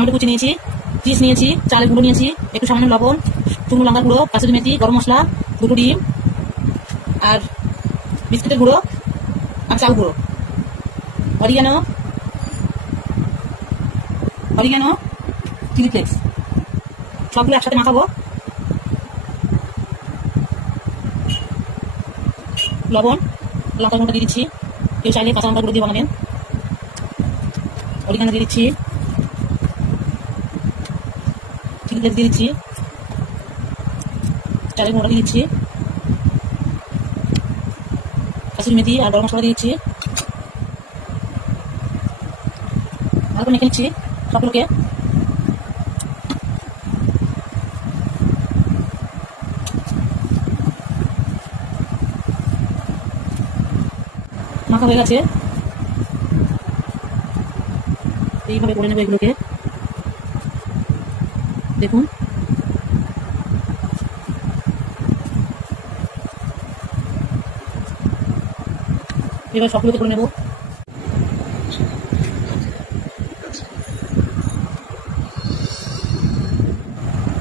Tomato কুচি নিয়েছি, cheese নিয়েছি, চালের গুঁড়ো নিয়েছি, একটু সামান্য লবণ, শুকনো লঙ্কার গুঁড়ো, কাসুরি মেথি, গরম মশলা, 2টো ডিম আর বিস্কুটের গুঁড়ো আর চাল গুঁড়ো, অরিগানো, চিলি ফ্লেক্স, সবগুলো একসাথে মাখাবো। লবণ, লঙ্কা গুঁড়োটা দিয়ে দিচ্ছি, কেউ চাইলে কাঁচা লঙ্কা গুঁড়ো দিয়ে বানাবেন। অরিগানো দিয়ে দিচ্ছি, চিলি ফ্লেক্স দিয়ে দিচ্ছি, চালের গুঁড়োটা দিয়ে দিচ্ছি, কাসুরি মেথি আর গরম মশলা দিয়ে দিচ্ছি, ভালো করে মেখে নিচ্ছি সবগুলোকে। মাখা হয়ে গেছে, এইভাবে করে নেবো এগুলোকে। দেখুন এবার সবগুলোকে করে নেবো।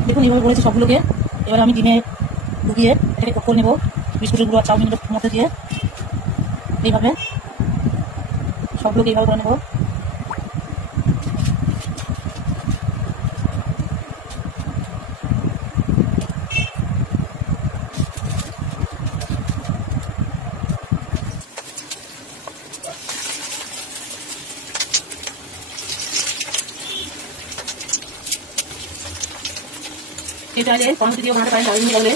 দেখুন এইভাবে করেছি সবগুলোকে। এবার আমি ডিমে ডুবিয়ে এটাকে কোট করে নেবো বিস্কুটের গুঁড়ো আর চাউমিনের মধ্যে দিয়ে। এইভাবে সবগুলোকে এইভাবে করে নেবো। এই চাইলে কড়াইতে দিয়েও বানাতে পারেন, চাউমিন তাহলে।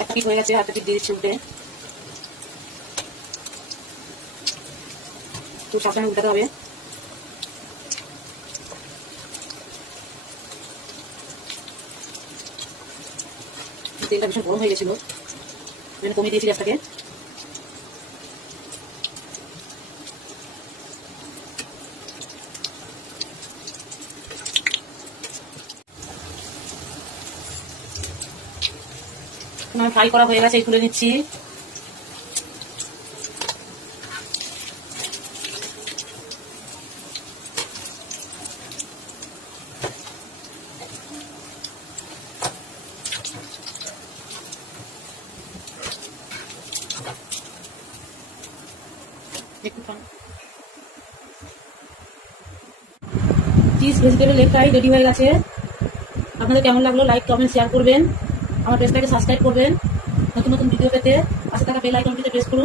একটা পিঠ হয়ে গেছে, হাতে পিঠ দিয়ে দিচ্ছি উল্টে। একটু সাবধানে উল্টাতে হবে। তেলটা ভীষণ গরম হয়ে গেছিল, কমিয়ে দিয়েছি গ্যাসটাকে। ফ্রাই করা হয়ে গেছে, তুলে নিচ্ছি। Cheese vegetable leg fry ready হয়ে গেছে। আপনাদের কেমন লাগলো লাইক কমেন্ট শেয়ার করবেন, আমার পেজটাকে সাবস্ক্রাইব করবেন। নতুন নতুন ভিডিও পেতে পাশে থাকা বেল আইকনটিতে প্রেস করুন।